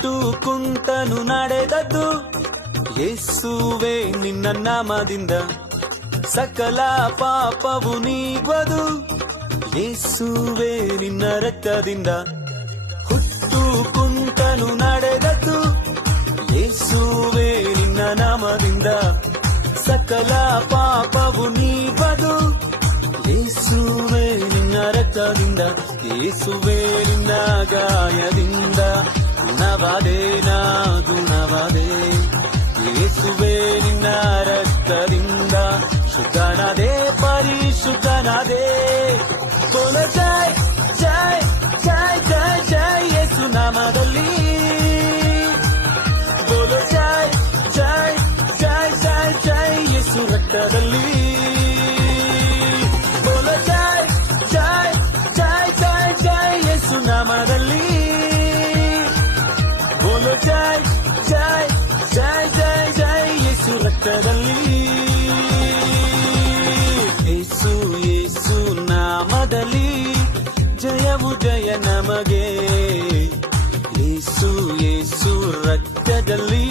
ಹುಟ್ಟು ಕುಂಟನು ನಡೆದದ್ದು ಯೇಸುವೆ ನಿನ್ನ ನಾಮದಿಂದ, ಸಕಲ ಪಾಪವು ನೀಗುವುದು ಯೇಸುವೆ ನಿನ್ನ ರಕ್ತದಿಂದ. ಹುಟ್ಟು ಕುಂಟನು ನಡೆದದ್ದು ಯೇಸುವೆ ನಿನ್ನ ನಾಮದಿಂದ, ಸಕಲ ಪಾಪವು ನೀಗುವುದು ಯೇಸುವೆ ನಿನ್ನ ರಕ್ತದಿಂದ. ಯೇಸುವೆ ನಿನ್ನ ಗಾಯದಿಂದ ಗುಣವಾದೆ ನಾ ಗುಣವಾದೆ, ಯೇಸುವೆ ನಿನ್ನ ರಕ್ತದಿಂದ ಶುದ್ಧನಾದೆ ಪರಿಶುದ್ಧನಾದೆ. ಬೋಲೋ ಜೈ ಜೈ ಜೈ ಜೈ ಜೈ ಯೇಸು ನಾಮದಲ್ಲಿ, ಬೋಲೋ ಜೈ ಜೈ ಜೈ ಜೈ ಜೈ ಯೇಸು ರಕ್ತದಲ್ಲಿ, ಬೋಲೋ ಜೈ ಜೈ ಜೈ ಜೈ ಜೈ ಯೇಸು ನಾಮದಲ್ಲಿ, ಬೋಲೋ ಜೈ ಜೈ ಜೈ ಜೈ ಜೈ ಯೇಸು ರಕ್ತದಲ್ಲಿ. ಯೇಸು ಯೇಸು ನಾಮದಲ್ಲಿ ಜಯವು ಜಯ ನಮಗೆ, ಯೇಸು ಯೇಸು ರಕ್ತದಲ್ಲಿ